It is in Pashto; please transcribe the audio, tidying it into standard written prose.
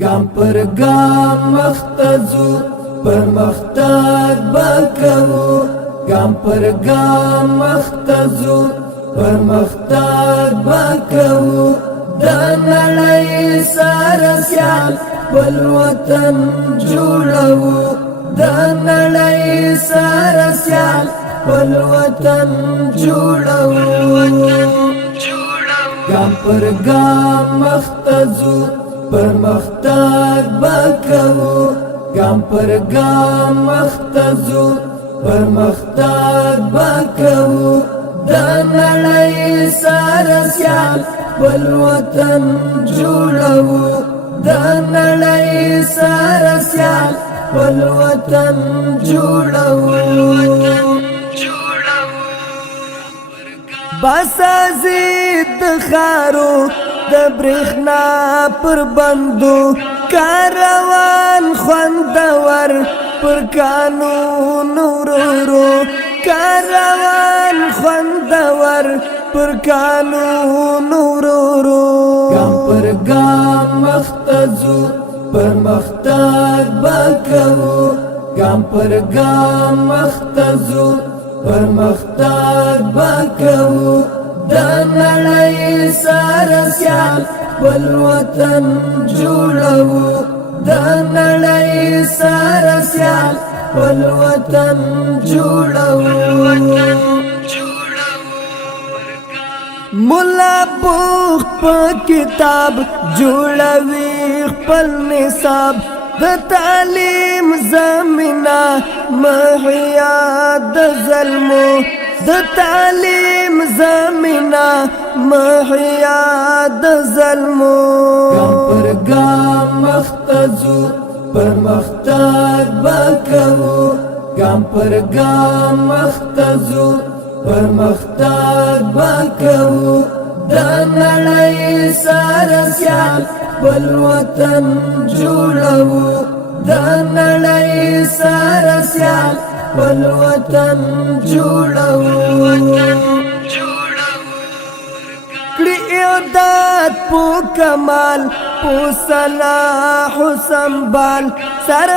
ګام پر ګام مختزو پرمختګ بکوو ګام پر ګام مختزو پرمختګ بکوو د نړۍ سره سیال بل وطن جوړوو د نړۍ سره سیال بل وطن جوړوو ګام پر ګام مختزو پرمختګ بکوو ګام پر ګام مختزو پرمختګ بکوو د نړۍ سره سیال بل وطن جوړوو د نړۍ سره سیال بل وطن جوړوو بسازید خارو د برېښنا پر بندو کاروان خوندور پر قانون ورورو کاروان خوندور پر قانون ورورو ګام پر ګام مختزو پرمختګ بکوو ګام پر ګام مختزو پرمختګ بکوو د نړۍ سره سیال بل وطن جوړوو د نړۍ سره سیال بل وطن جوړوو مولا بوخ په کتاب جوړوي خپل نصاب د تعلیم زمینه محیا د ظلمو د تعلیم زمینه محیا د ظلمو ګام پر ګام مختزو پرمختګ بکوو ګام پر ګام مختزو پرمختګ بکوو د نړۍ سره سیال بل وطن جوړوو د نړۍ سره سیال بل وطن جوړوو کړي اعداد په کمال په صلاح و سنبال سره